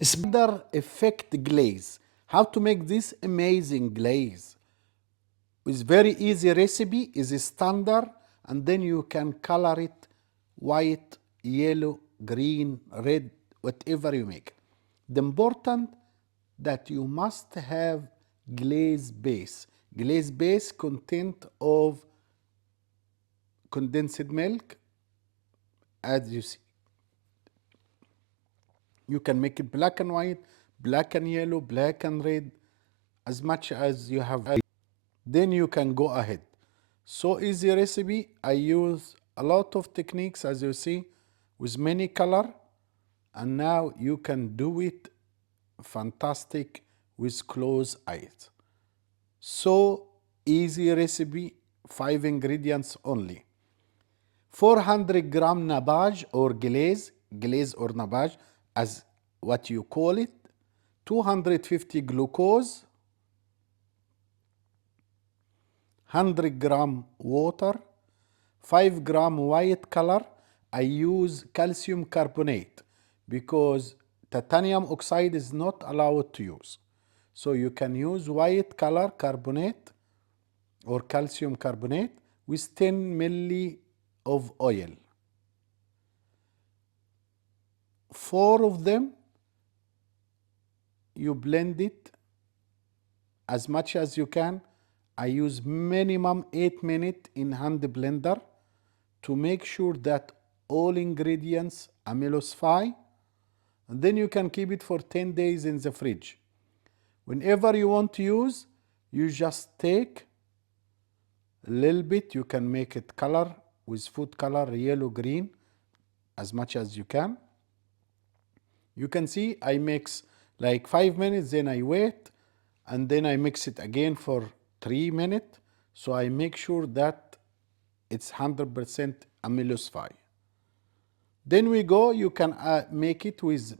Spider effect glaze. How to make this amazing glaze? It's very easy recipe, is standard, and then you can color it white, yellow, green, red, whatever you make. The important that you must have glaze base. Glaze base content of condensed milk, as you see. You can make it black and white, black and yellow, black and red, as much as you have. Then you can go ahead. So easy recipe. I use a lot of techniques, as you see, with many color, and now you can do it fantastic with closed eyes. So easy recipe, 5 ingredients only. 400 gram nabaj or glaze or nabaj as what you call it, 250 glucose, 100 gram water, 5 gram white color. I use calcium carbonate because titanium oxide is not allowed to use. So you can use white color carbonate or calcium carbonate with 10 milli of oil. 4 of them, you blend it as much as you can. I use minimum 8 minutes in hand blender to make sure that all ingredients emulsify, and then you can keep it for 10 days in the fridge. Whenever you want to use, you just take a little bit. You can make it color with food color, yellow, green, as much as you can. You can see I mix like 5 minutes, then I wait, and then I mix it again for 3 minutes. So I make sure that it's 100% emulsify. Then we go, you can make it with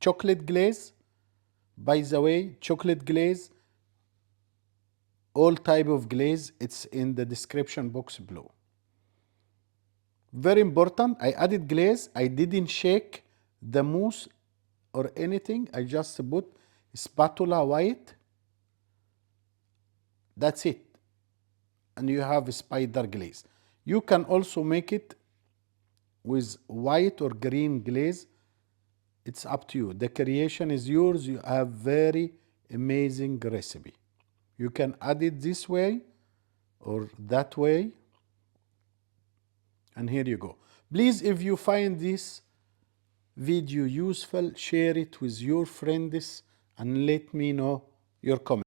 chocolate glaze. By the way, chocolate glaze, all type of glaze, it's in the description box below. Very important, I added glaze. I didn't shake the mousse or anything. I just put spatula white. That's it. And you have a spider glaze. You can also make it with white or green glaze. It's up to you. The creation is yours. You have very amazing recipe. You can add it this way or that way. And here you go. Please, if you find this video useful, share it with your friends and let me know your comments.